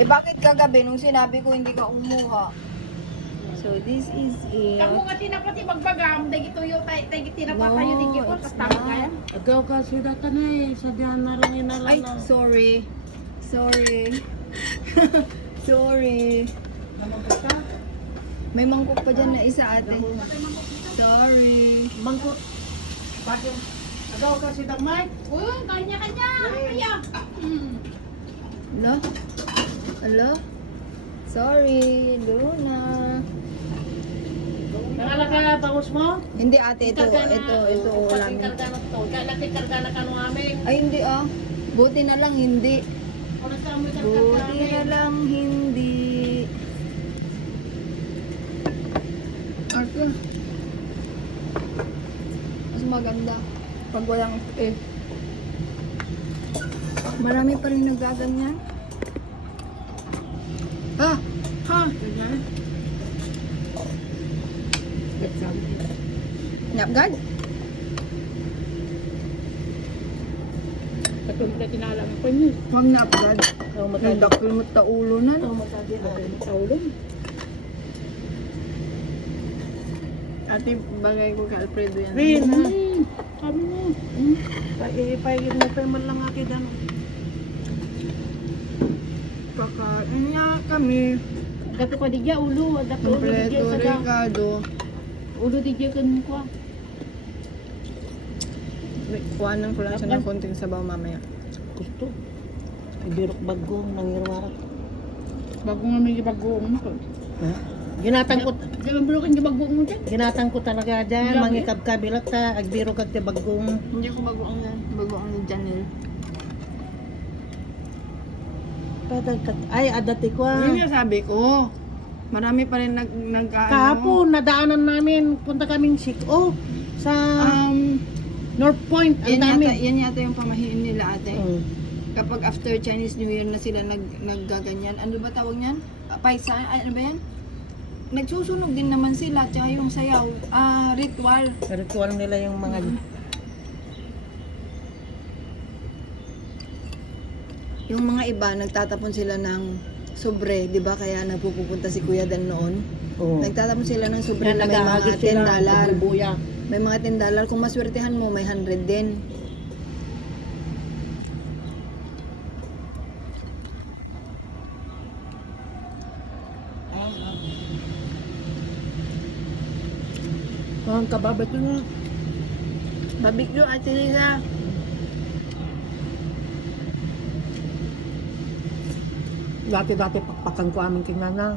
Eh bakit kagabi nung sinabi ko hindi ka umuha? So this is it. Kamu nga tinapati magbagam, dagi tuyo tay tinapata No, yun di ko it's tas tama not. kaya. Agaw ka sida ka na eh. Sadyan na lang inalan Ay, na. sorry. Sorry. Sorry. Namangkot ka? May mangkok pa dyan na isa ate. Sorry. Mangkot. Bakit? Agaw ka sida Mike? Uy, kanya-kanya. Kaya. Hello? Hello? Sorry, Luna. Nakala ka bangus mo? Hindi ate, ito ulam. Karga na to. Kaya karga na kanu amin. Ay, hindi ah. Buti na lang hindi. Kung nagkaamoy ka Buti na lang hindi. Arte. Mas maganda. Pag walang eh. Marami pa rin nagaganyan. Ha? Ha? Napgad? Katulad na tinalang ko niyo. Huwag napgad. Oh, matagi. Nagdakil mo taulo na. Oh, matagi. Taulong. Ate, bagay ko kay Alfredo yan. Rin. Kami mo. Paigil mo pa man lang ate dan. Kakain niya kami. Dapat ko digya ulo, dapat ulo digya Kompleto, sa Ricardo. ulo digya kan ko. Kuhanan ko lang siya ng konting sabaw mamaya. Gusto. Ibirok bagong nangirwarak. Bago nga may bagoong ko. Ha? Ginatang ko. Di ba bro kan bagoong mo dyan? Ginatang ko talaga dyan. Grabe. Mangikab kabilat ta. Agbiro kag ti bagong. Hindi ko bagoong yan. Bagoong ni Janelle. Padagkat. Ay, adati ko ah. Yun yung sabi ko. Marami pa rin Kahapon, nadaanan namin. Punta kaming Siko. Sa North Point. Ang dami. Yan yata yung pamahiin nila ate. Oh. Kapag after Chinese New Year na sila naggaganyan. Ano ba tawag niyan? Paisa? Ano ba yan? Nagsusunog din naman sila. Tsaka yung sayaw. Ritual. Ritual nila yung mga... Yung mga iba, nagtatapon sila ng sobre, di ba? Kaya nagpupunta si Kuya Dan noon. Oh. Nagtatapon sila ng sobre Yan, na may mga nagahagit sila. $10. Nagbubuya. May mga $10. Kung maswertehan mo, may 100 din. Ang kababat na. Babigyo, Ate Lisa. Dati-dati pakpakan ko aming kinana.